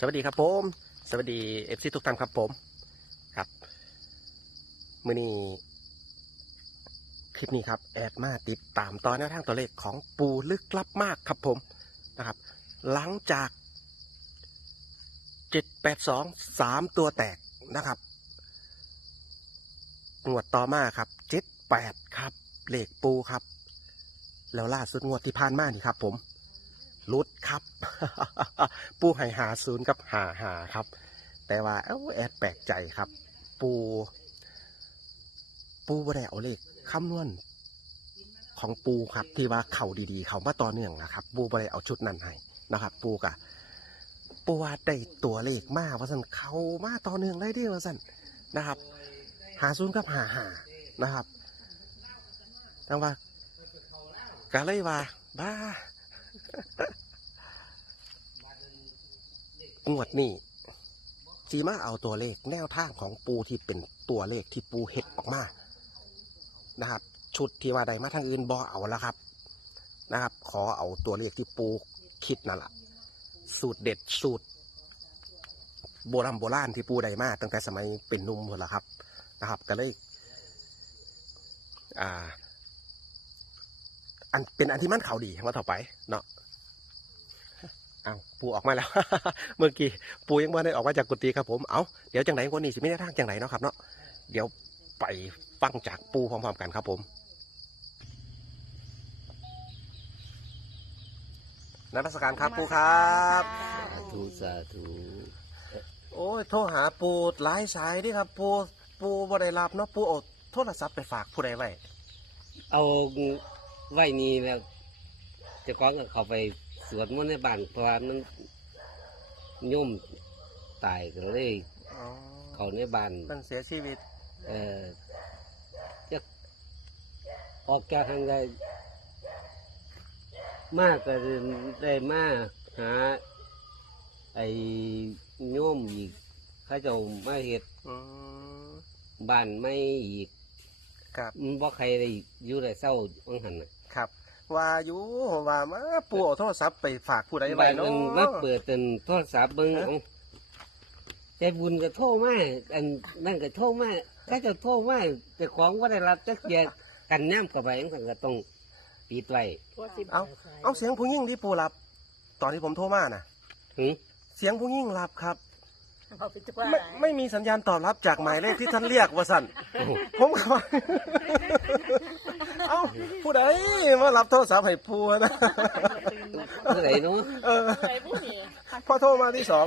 สวัสดีครับผม สวัสดีเอฟซีทุกท่านครับผม ครับมือนี้คลิปนี้ครับ แอดมาติดตามตอนแนวทางตัวเลขของปูลึกลับมากครับผมนะครับ หลังจากเจ็ดแปดสองสามตัวแตกนะครับงวดต่อมาครับเจ็ดแปดครับ เลขปูครับ แล้วล่าสุดงวดที่ผ่านมานี่ครับผม ลุดครับ ปูให้หาศูนย์กับหาหาครับ แต่ว่าเอ้าแอดแปลกใจครับ ปู ปูบ่ได้เอาเลขคำนวณของปูครับ ที่ว่าเข่าดีๆ เขามาต่อเนื่องนะครับ ปูบ่ได้เอาชุดนั้นให้นะครับ ปูกะปูว่าได้ตัวเลขมาว่าสันเขามาต่อเนื่องได้ดีว่าสันนะครับ หาศูนย์กับหาหานะครับทั้งว่าก็เลยว่าบ้า งวดนี้จีมาเอาตัวเลขแนวทางของปูที่เป็นตัวเลขที่ปูเห็ดออกมา นะครับ ชุดที่ว่าใดมาทางอื่นบอเอาแล้วครับ นะครับ ขอเอาตัวเลขที่ปูคิดนั่นแหละสูตรเด็ดสูตร โบราณโบราณที่ปูใดมาตั้งแต่สมัยเป็นนุ่มหมดแล้วครับ นะครับ ก็เลยอ่า อันเป็นอันที่มั่นเขาดีว่าต่อไปเนาะ อาปูออกมาแล้ว เมื่อกี้ปูยังไม่ได้ออกมาจากกุฏิครับผมเอาเดี๋ยวจังไหนคนนี้สิไม่ได้ทางจังไหนเนาะครับเนาะเดี๋ยวไปฟังจากปูพร้อมๆกันครับผมนักราชการครับปูครับสาธุสาธุโอ้ยโทรหาปูหลายสายดิครับปูปูบ่ได้รับเนาะปูเอาโทรศัพท์ไปฝากผู้ใดไว้เอาไว้นี่แล้วเจะก้องก็เข้าไป สวดมนต์ในบ้านเพราะว่ามันโย่มตายก็เลย อ๋อเข้าในบ้านมันเสียชีวิต เอ่อจะออกจากทางใดมากก็ได้มาหา ไอ้โย่มอีกเขาเจะมาเห็ดอืมบ้านไม่อีกครับมันบ่ใครได้อยู่ได้เศร้าอังหันน่ะ ครับ ว่าอยู่ว่ามาปูเอาโทรศัพท์ไปฝากผู้ใดไว้บ้านเนาะมันมาเปิดเป็นโทรศัพท์เบิ่งฮะเอาใจบุญก็โทรมาอันนั่นก็โทรมาถ้าจะโทรมาแต่ของว่าได้รับจักเกียกันน้ำกับไปจังซั่นก็ต้องปิดไว้เอาเอาเสียงผู้หญิงที่ปูรับ ตอนที่ผมโทรมาน่ะหึเสียงผู้หญิงรับครับ เอาไปจุกว่าไม่ไม่มีสัญญาณตอบรับจากหมายเลขที่ท่านเรียกว่าสั่นผมก็ว่าเอ้าผู้ใดมารับโทรศัพท์ให้ปูนะเมื่อไหร่เนาะเออใครผู้นี่พอโทรมาที่สอง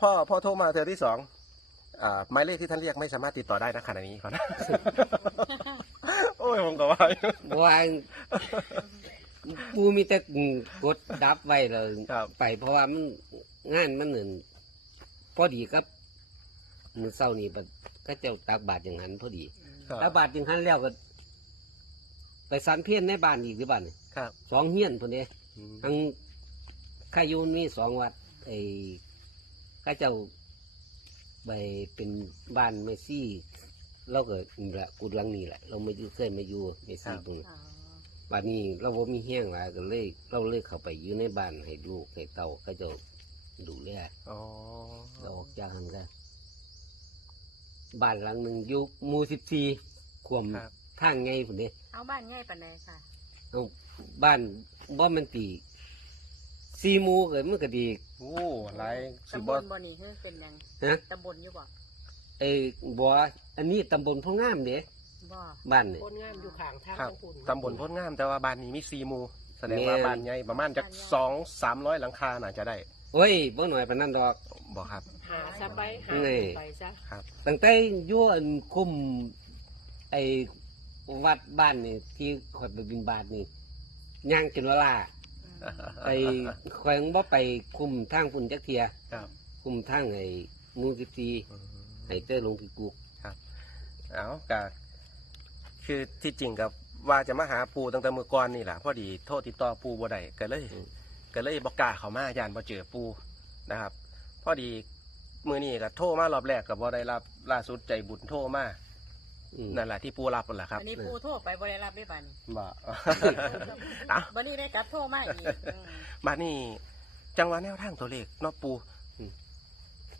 พ่อพ่อโทรมาเธอที่สองอ่าหมายเลขที่ท่านเรียกไม่สามารถติดต่อได้นะขณะนี้ก่อนนะโอ้ยผมก็ว่าอยู่บ่ว่าปูมีแต่กดดับไว้แล้วครับไปเพราะว่ามันงานมันนั่น พอดีครับมื้อเช้านี้บัดก็เจ้าตักบาตรอย่างนั้นพอดีตักบาตรอย่างนั้นแล้วก็ ไปสันเพี้ยนในบ้านอีกหรือบ้านนี่ครับสองเฮียนพุ่นเด้อืมทั้งขายุนมีสองวัดไอ้ข้าเจ้าไปเป็นบ้านเมซี่ เราก็นี่แหละกุดหลังนี่แหละ เราไม่อยู่เคยมาอยู่เมซี่ตรงนี้บ้านนี้เราบ่มีเฮี้ยงหลายก็เลย เราเลยเข้าไปอยู่ในบ้านให้ลูกให้เต่าเข้าเจ้า ดูแลอ๋อเราออกจากหันกันบ้านหลังหนึ่งอยู่หมู่สิบสี่ขวมครับ ทางไงพุ่นเด้เอาบ้านง่ายปานใดค่ะ เอาบ้านบ่มันตีสี่หมูเกิดมันก็ดีโอ้หลายสิตำบบอลบ่นี่คือเป็นหยังฮะตำบลอยู่บ่ไอ้บัวอันนี้ตำบลพงงามเด้บ่บ้านนี่คนงามอยู่ข้างทางครับ ทั้งปุ่นตำบลโพนงามแต่ว่าบ้านนี้มีสี่หมู่แสดงว่าแม่น บ้านใหญ่ประมาณจากสองสามร้อยหลังคาน่าจะได้ โอ้ยบ่หน่อยปานนั้นดอกบอกครับ หาซะไปหานี่ ไปซะตั้งแต่อยู่อันคุมไอ้วัดบ้านนี่ที่ขอยไปบินบาทนี่ย่างจนเวลาไปคอยบ่ไปคุมทางฝุ่นจักเทีย ครับ คุมทางไอ้หมูสิบสี่ให้เต้ลงพิกุก เอากะคือที่จริงกับว่าจะมาหาปูตั้งแต่เมื่อก่อนนี่แหละพอดีโทษติดต่อปูบ่ได้ก็เลย ก็เลยบอกกล้าเขามายานบ่เจอปูนะครับ พอดีมือนี้ก็โทรมารอบแรกกับบ่ได้รับล่าสุดใจบุญโทรมาอืมนั่นแหละที่ปูรับนั่นแหละครับอันนี้ผู้โทรไปบ่ได้รับได้บ้านนี้บ่เอาบัดนี้ได้กลับโทรมาอีกอืมบ้านนี้จังหวะแนวทางตัวเลขเนาะปูอืม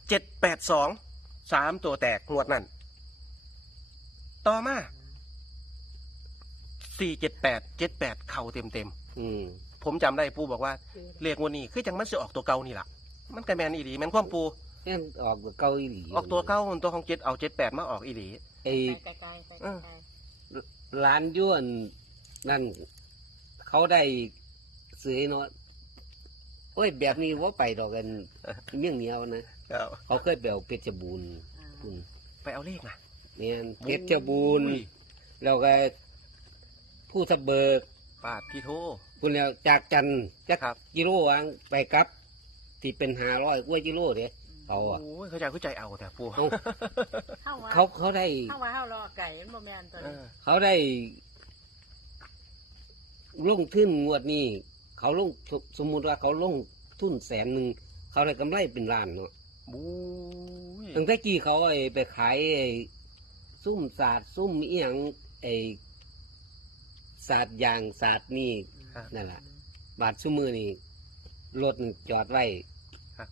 เจ็ดแปดสองสามตัวแตกงวดนั่นต่อมาสี่เจ็ดแปดเจ็ดแปดเข่าเต็มเต็มอืมๆ ผมจำได้ปูบอกว่าเลขงวันนี้คือจังมันจะออกตัวเก่านี่แหละมันกระแมนอีหลีแมนความปูแม่นออกเก้าอีหลีออกตัวเก่าตัวของเจ็ดเอาเจ็ดแปดมาออกอีหลี ไอ้ไกลๆไกลๆไกลเออร้านยวนนั่น เขาได้ซื้อให้เนาะโอ้ยแบบนี้ว่าไปดอกกันเมี่ยงเหนียวนะ เอาเขาเคยไปเอาเพชรบูรณ์ๆอ่าคุณไปเอาเลขมาเนี่ยเพชรบูรณ์แล้วก็ผู้สะเบิกปาดพี่โท คุณแล้วจากจันทร์จักครับ กิโลวางไปกลับ ที่เป็นหาร้อยกว่ากิโลเด้เขาอะ โอ้ยเขาใจเข้าใจเอาแต่ปูเอ้าเข้าว่าเขาเขาได้ เข้าว่าเข้ารอไก่มันบ่แม่นตัวเอนี้อเขาได้ลงทุนงวดนี้ เขาลงทุสมมุติว่าเขาลงทุนแสนหนึ่งเขาได้กำไรเป็นล้านเนาะบูยตั้งแต่กี้เขาไอ้ไปขายไอ้ซุ่มศาสตร์ซุ่มเอียงไอ้ศาสตร์ยางศาสตร์นี่ ครับ นั่นแหละบาทชั่วมือนี่รถนี่จอดไว้ครับ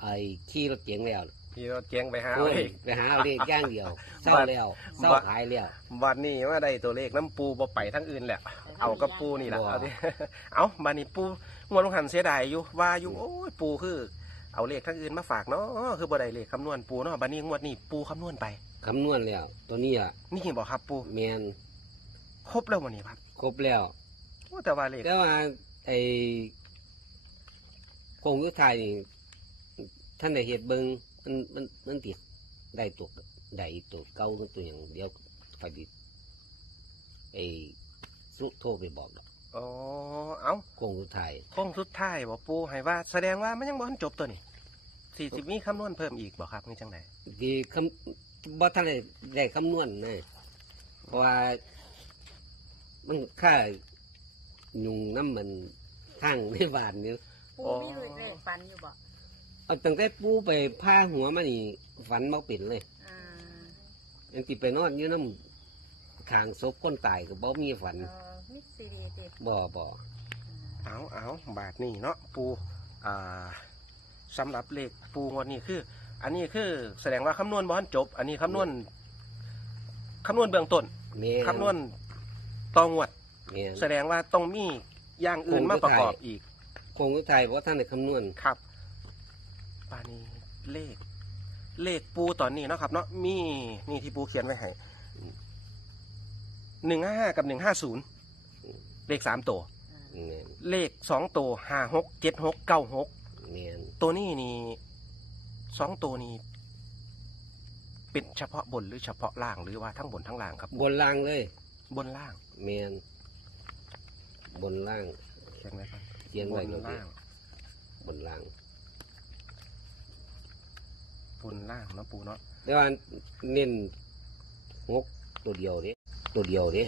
ไอ้ขี่รถเก๋งแล้วพี่รถเกียงไปหาโอ้เอายเลขไปหาเอาเลขอย่างเดียวเศร้าแล้วเศร้าบัดขายแล้ววันนี้ว่าได้ตัวเลขน้ำปูบ่ไปทั้งอื่นแหละ เอากับปูนี่แหละบ่เอาดิเอาบันนี้ปูงวดลงหันเสียดายอยู่ว่าอยู่โอ้ยปูคือ เอาเลขทั้งอื่นมาฝากเนาะคือบ่ได้เลขคำนวณปูเนาะบันนี้งวดนี้ปูคำนวณไปคำนวณแล้ว ตัวนี้อะนี่บอกครับปูแมนครบแล้ววันนี้ครับ ครบแล้วโอ้ แต่ว่าเลขแต่ว่าไอ้โครงยุทธไทยนี่ท่านได้เหตุเบิงมันมันมันติดได้ตัวได้ตัวเก่าตัวอย่างเดียวไปดิไอ้สุโทรไปบอกดอกอ๋อเอาโครงยุทธไทยโค้งสุดท้ายบอกปูให้ว่า แสดงว่ามันยังบ่ทันจบตัวนี่สี่สิบมีคำนวณเพิ่มอีกบอกครับนี่จังไดที่คำบ่ท่านได้ได้คำนวณนะเพราะว่ามันค่า ยุงน้ำมันทางในบ้านนี่ปูมีเลขเลขฟันอยู่บ่เอาตั้งแต่ปูไปผ้าหัวมานี่ฝันบ่เป็นเลยอ่ายังติไปนอนอยู่น้ำทางศพคนตายก็บ่มีฝันเออมิสซีดีติบ่บ่เอาเอาบาทนี่เนาะปูอ่าสำหรับเลขปูงวดนี้คือ อันนี้คือแสดงว่าคำนวณบ่ทันจบ อันนี้คำนวณคำนวณเบื้องต้นแม่นคำนวณต่องวด แม่น แสดงว่าต้องมีอย่างอื่นมาประกอบอีก โครงยุทธไทยบ่ท่านได้คำนวณ ครับปานี้เลข เลขปูตอนนี้เนาะครับ เนาะมีนี่ที่ปูเขียนไว้ให้หนึ่งห้ากับหนึ่งห้าศูนย์เลขสามตัวอ่าแม่นเลขสองตัวห้าหกเจ็ดหกเก้าหกแม่นตัวนี้นี่สองตัวนี้เป็นเฉพาะบนหรือเฉพาะล่างหรือว่าทั้งบนทั้งล่างครับ บนล่างเลยบนล่างแม่น บนล่างเขียนไว้ครับเขียนบไว้นตรงนี้ล่าง บนล่างบนล่างเนาะปูเนาะแต่ว่าเน้นหกตัวเดียวเด้ตัวเดียวเด้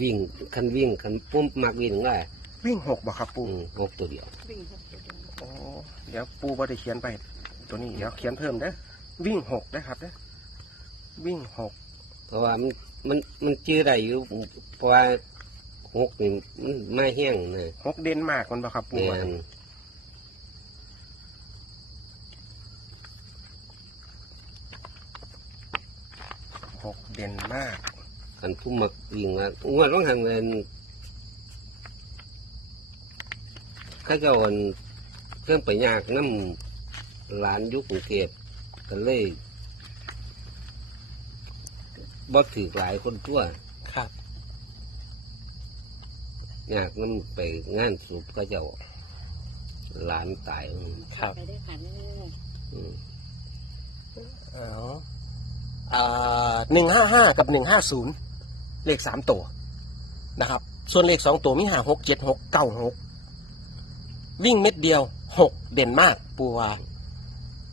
วิ่งคันวิ่งคันปุ้มมักวิ่งว่าวิ่งหกบ่ครับปูอืมหกตัวเดียววิ่งหกตัวเดียวโอ้เดี๋ยวปูบ่ได้เขียนไป ตัวนี้เดี๋ยวเขียนเพิ่มเด้อวิ่งหกนะครับเด้อวิ่งหกเพราะว่ามันมันมันจื้อได้อยู่เพราะว่า หกนี่มันมาแห้งนะหกเดนมาร์กมันบ่ครับปูแม่ว่านหกเดนมาร์กคันผู้มักวิ่งว่างวดต้องทำเงินเข้าเจ้าอันเครื่องไปยากน้ำหลานอยุคกรุงเทพกันเลยบ่ถือหลายคนทั่ว ครับ ยากน้ำไปงานศพเข้าเจ้าหลานตายครับไปได้ขันนี่อืมอ๋ออ่าหนึ่งห้าห้ากับหนึ่งห้าศูนย์เลขสามตัวนะครับ ส่วนเลขสองตัวมีห้าหกเจ็ดหกเก้าหกวิ่งเม็ดเดียวหกเด่นมากปูวา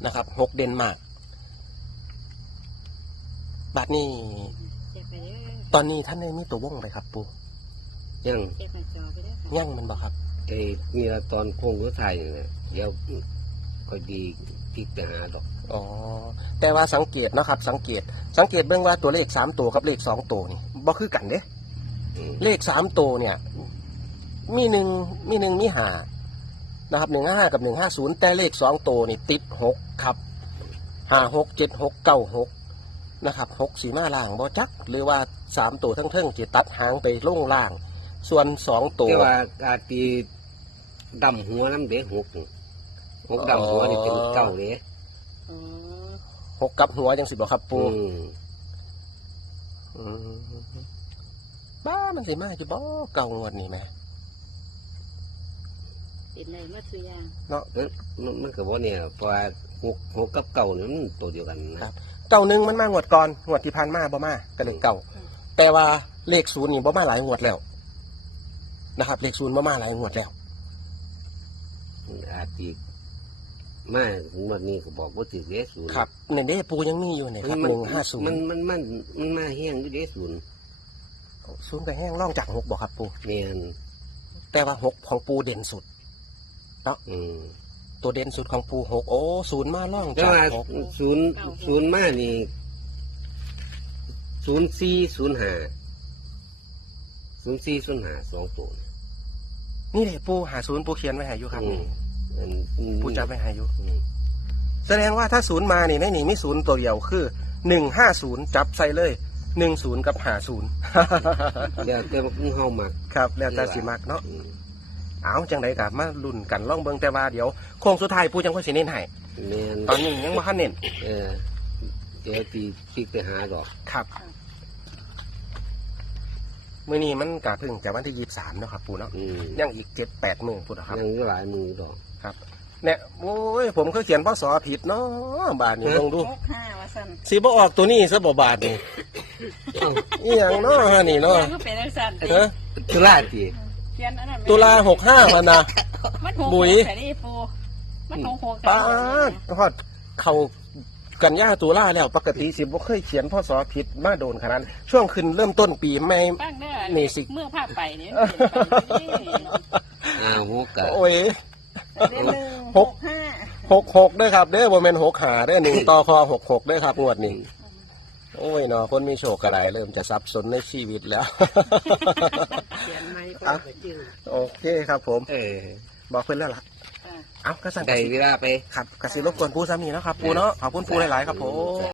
นะครับหกเด่นมากบัดนี้เจ็บไปเด้อตอนนี้ท่านได้มีตัววงไปครับปู ยังเจ็บหน้าจอไปเด้อค่ะยั่งมันบอกครับ ไอ้นี่ละตอนโค้งก็ถ่ายนี่นะเดี๋ยวก็ดีที่ไปหาดอกอ๋อแต่ว่าสังเกตเนาะครับ สังเกต สังเกตเบื้องว่าตัวเลขสามตัวกับเลขสองตัวนี่บ่คือกันเด้อืมเลขสามตัวเนี่ย มีหนึ่งมีหนึ่งมีหานะครับหนึ่งห้ากับหนึ่งห้าศูนย์แต่เลขสองตัวนี่ติดหกครับห้าหกเจ็ดหกเก้าหกนะครับหกสีมาล่างบอจัก หรือว่าสามตัวทั้งเทิงจะตัดหางไปลงล่าง ส่วนสองตัวแต่ว่าอาตีดำหัวน้ำเด็กหกหกดำหัวนี่เป็นเก้าเด้อ๋อหกกับหัวยังสิบหรอครับปูอืมอืมบ้ามันสิมาจะบ่เก่างวดนี่ไหมเป็นไรมาทุกอย่างเอ้ยมันมันก็บ่เนี่ยเพราะว่าหกหกกับเก้านี่มันตัวเดียวกันนะเก่าหนึ่งมันมางวดก่อนงวดที่ผ่านมาบ่มาก็เลยเก่า แต่ว่าเลขศูนย์นี่บ่มาหลายงวดแล้ว นะครับเลขศูนย์บ่มาหลายงวดแล้ว อาตีมาถึงวันนี้ก็บอกว่าถือเดศูนย์ครับในเด้ปูยังมีอยู่เนี่ยครับหนึ่งห้าศูนมันย์มันมันมันมาแห้งอยู่เดศูนย์ศูนย์ก็แห้งร่องจากหกบอกครับปูเนี่ยแต่ว่าหกของปูเด่นสุดอืมตัวเด่นสุดของปูหกโอ้ศูนย์มาร่องแต่จากว่าหกศูนย์ศูนย์มานี่ศูนย์สี่ศูนย์ห้า ศูนย์สี่ศูนย์ห้าสองตัวนี่เลยปูหาศูนย์ปูเขียนไว้ให้อยู่ครับอืมอันปูจับไว้ให้อยู่อืมแสดงว่าถ้าศูนย์มานี่ในนี่มีศูนย์ตัวเดียวคือหนึ่งห้าศูนย์จับใส่เลยหนึ่งศูนย์กับหาศูนย์เดี๋ยวแต่ว่าเฮามักครับแล้วแต่สิมักเนาะอืมเอาจังไดกับมาลุ่นกันล่องเบิงแต่ว่าเดี๋ยวโค้งสุดท้ายปูจังค่อยสิเน้นให้แม่นตอนนี้ยังบ่ทันเน้นเออเดี๋ยวตีพลิกไปหาดอก ครับ มื้อนี้มันกะเพิ่งจะวันที่ยี่สิบสามเนาะครับปูเนาะอืมยังอีกเจ็ดแปดมื้อพูดนะครับ ยังอยู่หลายมือดอกเนี่ยโอ้ยผมเคยเขียนพศผิดเนาะบาทนี้ลองดู หกห้าว่าสั่นสิบ่ออกตัวนี้ซะบ่บาทนี่ อีหยังเนาะฮะนี่เนาะก็เป็นจังสั่นเอ้อตุลาตีเขียนอันนั้นตุลาหกห้าพันนะ มันหกบุ๋ยแต่นี่ปูมันหกหกป้าดฮอดเขา กันยาตุลาแล้วปกติสิบ่เคยเขียนพศผิดมาโดนขนาดนั้นช่วงขึ้นเริ่มต้นปีไม่ บ้างเด้อนี่สิ เมื่อภาพไปนี่มันเป็นไปนี่อ้าวหกกะโอ้ยเดือนหนึ่งหหกกห้าหกหกด้วยครับเด้อบ่แม่นหกหาเด้อหนึ่งต่อคอหกหกด้วยครับงวดนี้ โอ้ยเนาะคนมีโชคกระไรเริ่มจะสับสนในชีวิตแล้ว เขียนไม่ก็อะจริง โอเคครับผม เออ บอกเพิ่นแล้วล่ะอ่า เอาก็สั่งได้เวลาไป ครับกสิรบกวนปูสามีเนาะครับปูเนาะขอบคุณปูหลายๆครับผม